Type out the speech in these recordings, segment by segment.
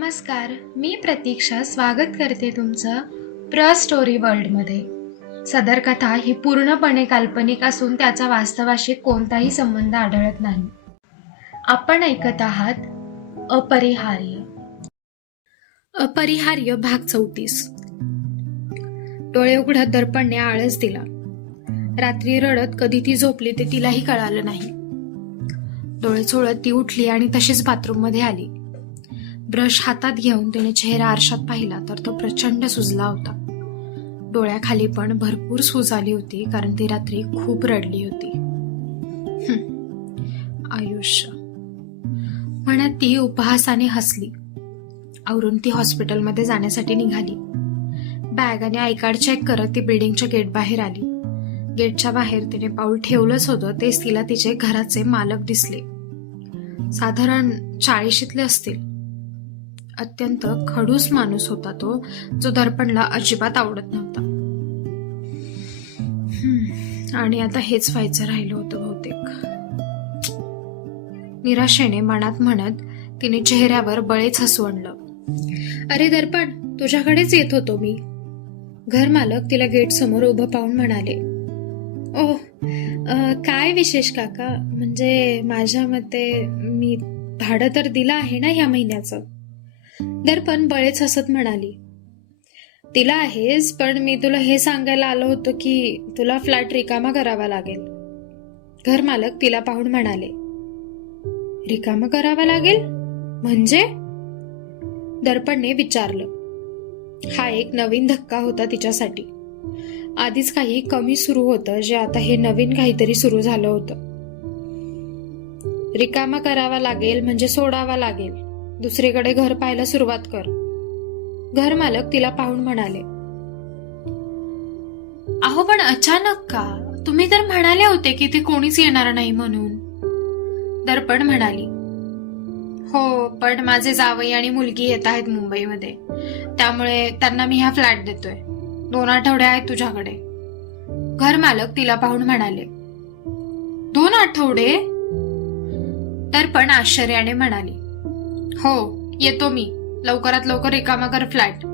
नमस्कार मी प्रतीक्षा स्वागत करते तुमचं प्र स्टोरी वर्ल्डमध्ये. सदर कथा ही पूर्णपणे काल्पनिक असून त्याचा वास्तवाशी कोणताही संबंध आढळत नाही. आपण ऐकत आहात अपरिहार्य. अपरिहार्य भाग चौतीस. डोळे उघडत दर्पणने आळस दिला. रात्री रडत कधी ती झोपली ते तिलाही कळालं नाही. डोळे चोळत ती उठली आणि तशीच बाथरूममध्ये आली. ब्रश हातात घेऊन तिने चेहरा आरशात पाहिला तर तो प्रचंड सुजला होता. डोळ्याखाली पण भरपूर सूज आली होती कारण ती रात्री खूप रडली होती. आयुष्य. म्हणत ती उपहासाने हसली. आवरून ती हॉस्पिटलमध्ये जाण्यासाठी निघाली. बॅग आणि आयकार्ड चेक करत ती बिल्डिंगच्या गेट बाहेर आली. गेटच्या बाहेर तिने पाऊल ठेवलंच होतं तेच तिला तिचे घराचे मालक दिसले. साधारण चाळीशीतले असतील. अत्यंत खडूस माणूस होता तो जो दर्पणला अजिबात आवडत नव्हता. आणि आता हेच व्हायचं राहिलं होतं बहुतेक. निराशेने मनात म्हणत तिने चेहऱ्यावर बळेच हसू आणलं. अरे दर्पण तुझ्याकडेच येत होतो मी. घरमालक तिला गेट समोर उभं पाहून म्हणाले. ओ काय विशेष काका? म्हणजे माझ्या मते मी भाडं तर दिलं आहे ना ह्या महिन्याचं. दर्पण बळेच हसत म्हणाली. तिला आहेस पण मी तुला हे सांगायला आलो होतो की तुला फ्लॅट रिकामा करावा लागेल. घर मालक तिला पाहून म्हणाले. रिकामा करावा लागेल? म्हणजे? दर्पणने विचारलं. हा एक नवीन धक्का होता तिच्यासाठी. आधीच काही कमी सुरू होतं जे आता हे नवीन काहीतरी सुरू झालं होतं. रिकामा करावा लागेल म्हणजे सोडावा लागेल. दुसरीकडे घर पाहायला सुरुवात कर. घर मालक तिला पाहून म्हणाले अहो पण अचानक का? तुम्ही तर म्हणाले होते की ते कोणीच येणार नाही म्हणून. दर्पण म्हणाली हो पण माझे जावई आणि मुलगी येत आहेत मुंबईमध्ये. त्यामुळे त्यांना मी हा फ्लॅट देतोय. दोन आठवडे आहेत तुझ्याकडे. घर मालक तिला पाहून म्हणाले दोन आठवडे? तर पण आश्चर्याने म्हणाली हो येतो मी. लवकरात लवकर रिकामा कर फ्लॅट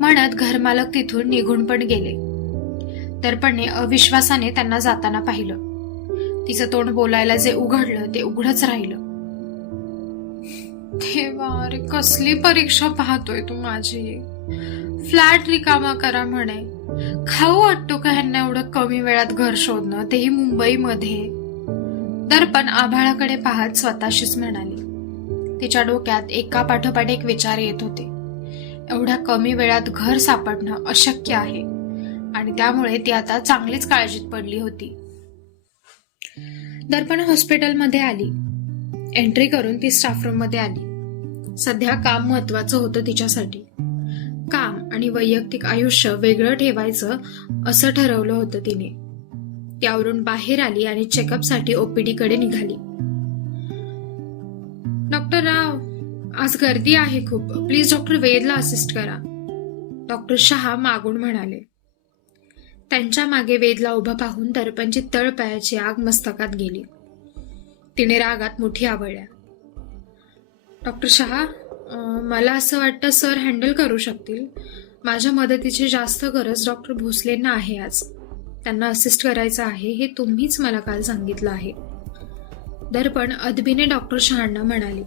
म्हणत घरमालक तिथून निघून पण गेले. दर्पणने अविश्वासाने त्यांना जाताना पाहिलं. तिचं तोंड बोलायला जे उघडलं ते उघडच राहिलं. देवा अरे कसली परीक्षा पाहतोय तू माझी. फ्लॅट रिकामा करा म्हणे. खाऊ वाटतो का ह्यांना एवढं कमी वेळात घर शोधणं? तेही मुंबईमध्ये. दर्पण आभाळाकडे पाहत स्वतःशीच म्हणाली. तिच्या डोक्यात एका पाठोपाठ एक विचार येत होते. एवढ्या कमी वेळात घर सापडणं अशक्य आहे. आणि त्यामुळे ती आता चांगलीच काळजीत पडली होती. दर्पण हॉस्पिटलमध्ये आली. एंट्री करून ती स्टाफ रूममध्ये आली. सध्या काम महत्वाचं होतं तिच्यासाठी. काम आणि वैयक्तिक आयुष्य वेगळं ठेवायचं असं ठरवलं होतं तिने. त्यावरून बाहेर आली आणि चेकअपसाठी ओपीडी कडे निघाली. आज गर्दी आहे खूप. प्लीज डॉक्टर वेदला असिस्ट करा. डॉक्टर शहा मागून म्हणाले. त्यांच्या मागे वेदला उभं पाहून दर्पणची तळपायाची आग मस्तकात गेली. तिने रागात मोठी आवळल्या. डॉक्टर शहा मला असं वाटतं सर हँडल करू शकतील. माझ्या मदतीची जास्त गरज डॉक्टर भोसलेंना आहे आज. त्यांना असिस्ट करायचं आहे हे तुम्हीच मला काल सांगितलं आहे. दर्पण अदबीने डॉक्टर शहांना म्हणाली.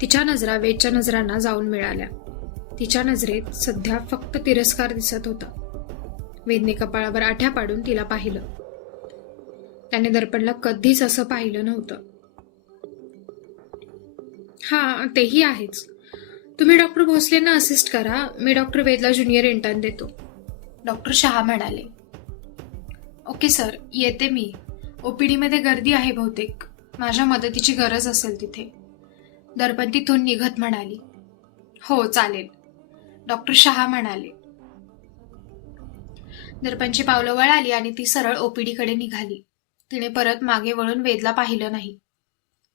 तिच्या नजरा वेदच्या नजरांना जाऊन मिळाल्या. तिच्या नजरेत सध्या फक्त तिरस्कार दिसत होता. वेदने कपाळावर आठ्या पाडून तिला पाहिलं. त्याने दर्पणला कधीच असं पाहिलं नव्हतं. हा तेही आहेच. तुम्ही डॉक्टर भोसलेंना असिस्ट करा. मी डॉक्टर वेदला ज्युनियर इंटर्न देतो. डॉक्टर शहा म्हणाले. Okay sir. येते मी. ओपीडीमध्ये गर्दी आहे बहुतेक. माझ्या मदतीची गरज असेल तिथे. दर्पण तिथून निघत म्हणाली. हो चालेल. डॉक्टर शहा म्हणाले. दर्पणची पावलं वळाली आणि ती सरळ ओपीडीकडे निघाली. तिने परत मागे वळून वेदला पाहिलं नाही.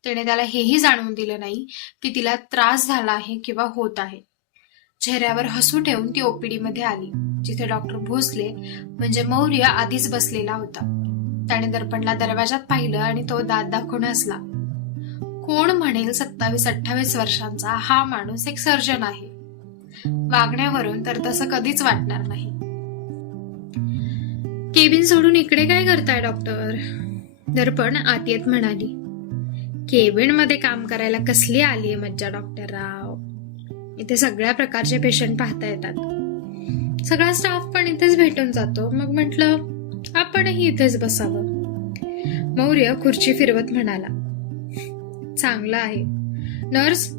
तिने त्याला हेही जाणवून दिलं नाही की तिला त्रास झाला आहे किंवा होत आहे. चेहऱ्यावर हसू ठेवून ती ओपीडी मध्ये आली जिथे डॉक्टर भोसले म्हणजे मौर्य आधीच बसलेला होता. त्याने दर्पणला दरवाजात पाहिलं आणि तो दात दाखवून हसला. कोण म्हणेल सत्तावीस अठ्ठावीस वर्षांचा हा माणूस एक सर्जन आहे. वागण्यावरून तर तसं कधीच वाटणार नाही. केबिन सोडून इकडे काय करताय डॉक्टर दर्पण आत येत म्हणाली. केबिनमध्ये काम करायला कसली आलीये मज्जा डॉक्टर राव? इथे सगळ्या प्रकारचे पेशंट पाहता येतात. सगळा स्टाफ पण इथेच भेटून जातो. मग म्हटलं आपणही इथेच बसावं. मौर्य खुर्ची फिरवत म्हणाला. चांगलं आहे. नर्स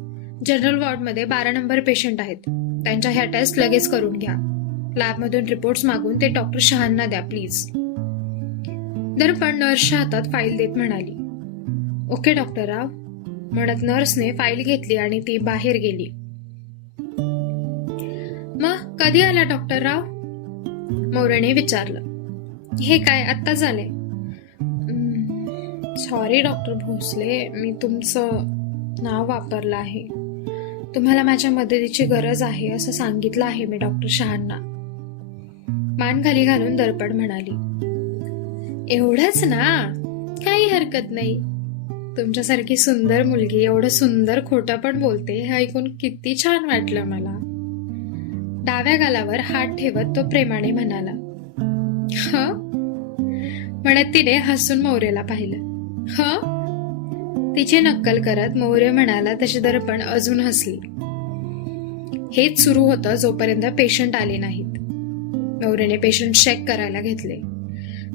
जनरल वॉर्डमध्ये बारा नंबर पेशंट आहेत. त्यांच्या ह्या टेस्ट लगेच करून घ्या. लॅबमधून रिपोर्ट्स मागून ते डॉक्टर शहांना द्या प्लीज. दर्पण नर्सच्या हातात फाईल देत म्हणाली. Okay doctor Rao. म्हणत नर्सने फाईल घेतली आणि ती बाहेर गेली. मग कधी आला डॉक्टर राव? मोरेने विचारलं. हे काय आत्ता झालंय. Sorry doctor Bhosale. मी तुमचं नाव वापरलं आहे. तुम्हाला माझ्या मदतीची गरज आहे असं सांगितलं आहे मी डॉक्टर शहांना मान खाली घालून दर्पण म्हणाली. एवढंच ना? काही हरकत नाही. तुमच्यासारखी सुंदर मुलगी एवढं सुंदर खोटं पण बोलते हे ऐकून किती छान वाटलं मला. डाव्या गालावर हात ठेवत तो प्रेमाने म्हणाला. ह? म्हणत तिने हसून मोरेला पाहिलं. ह? तिची नक्कल करत मौर्य म्हणाला तशी दर्पण अजून हसली. हेच सुरू होतं जोपर्यंत पेशंट आले नाहीत. मौर्यने पेशंट चेक करायला घेतले.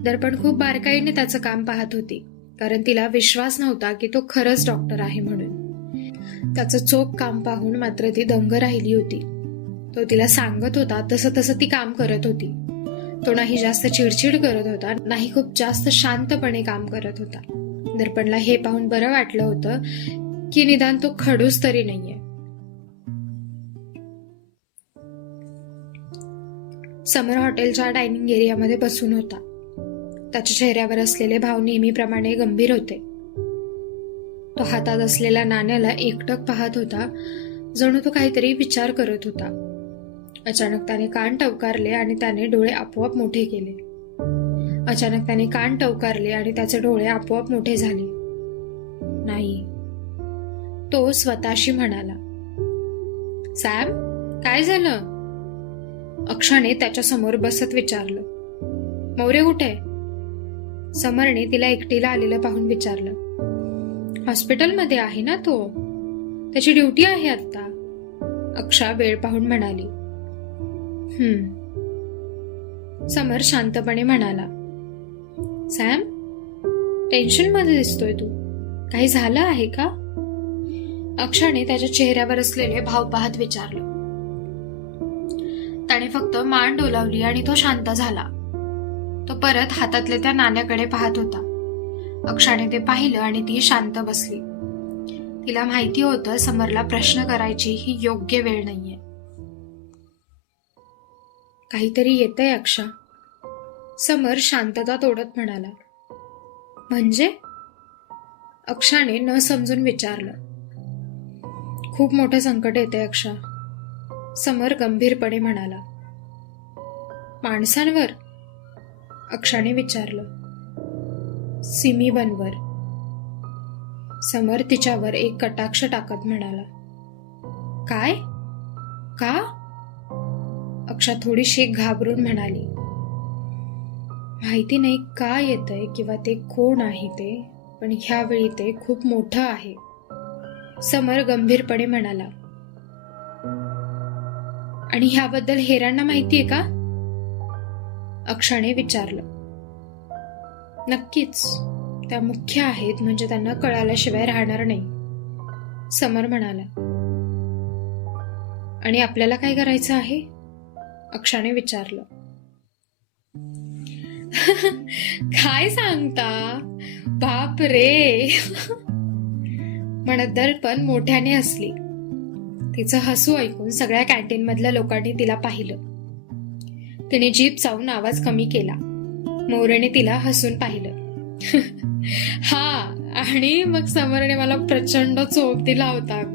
दर्पण खूप बारकाईने त्याचं काम पाहत होती कारण तिला विश्वास नव्हता की तो खरंच डॉक्टर आहे म्हणून. त्याचं चोख काम पाहून मात्र ती दंग राहिली होती. तो तिला सांगत होता तसं तसं ती काम करत होती. तो नाही जास्त चिडचिड करत होता नाही खूप जास्त शांतपणे काम करत होता. दर्पणला हे पाहून बरं वाटलं होतं की निदान तो खडूस तरी नाहीये. समर हॉटेलच्या डायनिंग एरियामध्ये बसून होता. त्याच्या चेहऱ्यावर असलेले भाव नेहमीप्रमाणे गंभीर होते. तो हातात असलेल्या नाण्याला एकटक पाहत होता जणू तो काहीतरी विचार करत होता. अचानक त्याने कान टवकारले आणि त्याने डोळे आपोआप मोठे केले. अचानक त्याने कान टवकारले आणि त्याचे डोळे आपोआप मोठे झाले. नाही. तो स्वतःशी म्हणाला. सॅम काय झालं? अक्षाने त्याच्यासमोर बसत विचारलं. मौर्य कुठे? समरने तिला एकटीला आलेलं पाहून विचारलं. हॉस्पिटलमध्ये आहे ना तो? त्याची ड्युटी आहे आता? अक्षा वेळ पाहून म्हणाली. हम्म. समर शांतपणे म्हणाला. सॅम टेन्शनमध्ये दिसतोय तू. काही झालं आहे का? अक्षाने त्याच्या चेहऱ्यावर असलेले भाव पाहत विचारलं. त्याने फक्त मान डोलावली आणि तो शांत झाला. तो परत हातातले त्या नाण्याकडे पाहत होता. अक्षाने ते पाहिलं आणि ती शांत बसली. तिला माहिती होतं समरला प्रश्न करायची ही योग्य वेळ नाहीये. काहीतरी येतंय अक्षा. समर शांतता तोडत म्हणाला. म्हणजे? अक्षाने न समजून विचारलं. खूप मोठं संकट येते अक्षा. समर गंभीरपणे म्हणाला. माणसांवर? अक्षाने विचारलं. सिमीबनवर समर तिच्यावर एक कटाक्ष टाकत म्हणाला. काय? का? अक्षा थोडीशी घाबरून म्हणाली. माहिती नाही का येतंय किंवा ते कोण आहे ते पण ह्यावेळी ते खूप मोठं आहे. समर गंभीरपणे म्हणाला आणि ह्याबद्दल हेरांना माहितीये का? अक्षाने विचारलं नक्कीच. त्या मुख्य आहेत म्हणजे त्यांना कळाल्याशिवाय राहणार नाही. समर म्हणाला आणि आपल्याला काय करायचं आहे? अक्षाने विचारलं काय सांगता? बाप रे. म्हणत दर्पण मोठ्याने हसली. तिचं हसू ऐकून सगळ्या कॅन्टीन मधल्या लोकांनी तिला पाहिलं. तिने जीप चावून आवाज कमी केला. मोरेने तिला हसून पाहिलं. हा आणि मग समरने मला प्रचंड चोप दिला होता ग.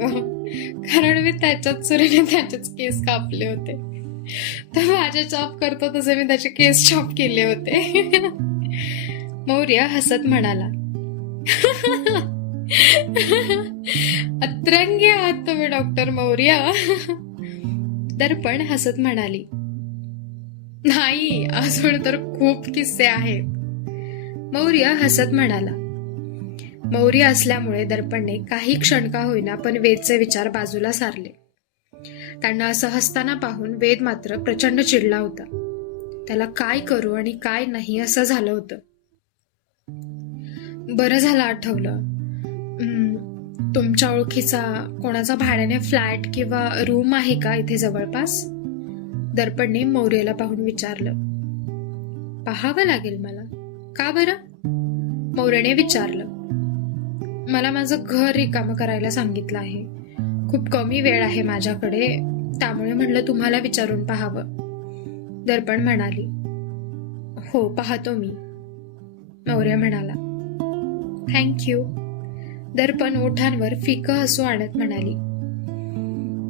कारण मी त्याच्याच चुरीने त्याचेच केस कापले होते. तर माझे चॉप करतो तसे मी त्याचे केस चॉप केले होते. मौर्य हसत म्हणाला अतरंगी आहात तुम्ही डॉक्टर मौर्य. दर्पण हसत म्हणाली नाही अजून तर खूप किस्से आहेत. मौर्य हसत म्हणाला मौर्य असल्यामुळे दर्पणने काही क्षण का होईना पण वेदचे विचार बाजूला सारले. त्यांना असं हसताना पाहून वेद मात्र प्रचंड चिडला होता. त्याला काय करू आणि काय नाही असं झालं होतं. बरं झालं आठवलं. तुमच्या ओळखीचा कोणाचा भाड्याने फ्लॅट किंवा रूम आहे का इथे जवळपास? दर्पणने मौर्यला पाहून विचारलं. पाहावं लागेल मला. का बरं? मौर्यने विचारलं. मला माझं घर रिकामं करायला सांगितलं आहे. खूप कमी वेळ आहे माझ्याकडे. त्यामुळे म्हणलं तुम्हाला विचारून पाहावं. दर्पण म्हणाली हो पाहतो मी. मौर्य म्हणाला थँक्यू दर्पण ओठांवर फिकं हसू आणत म्हणाली.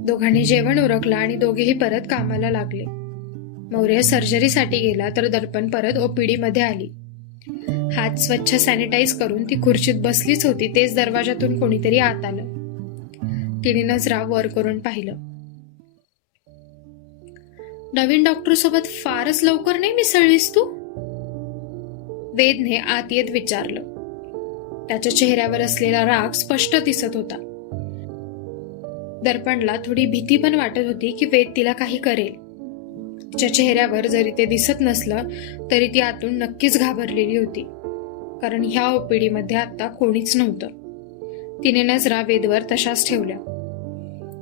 दोघांनी जेवण उरकलं आणि दोघेही परत कामाला लागले. मौर्य सर्जरीसाठी गेला तर दर्पण परत ओपीडीमध्ये आली. हात स्वच्छ सॅनिटाईज करून ती खुर्चीत बसलीच होती तेच दरवाजातून कोणीतरी आत आलं. तिने नजरा वर करून पाहिलं. नवीन डॉक्टर सोबत फारच लवकर नाही मिसळलीस तू? वेदने आत येत विचारलं. त्याच्या चेहऱ्यावर असलेला राग स्पष्ट दिसत होता. दर्पणला थोडी भीती पण वाटत होती की वेद तिला काही करेल. तिच्या चेहऱ्यावर जरी ते दिसत नसलं तरी ती आतून नक्कीच घाबरलेली होती. कारण ह्या ओपीडीमध्ये आता कोणीच नव्हतं. तिने नजरा वेदवर तशाच ठेवल्या.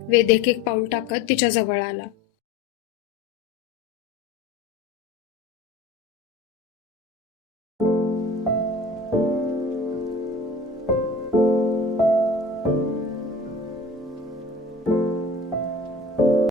वेद एक एक पाऊल टाकत तिच्या जवळ आला.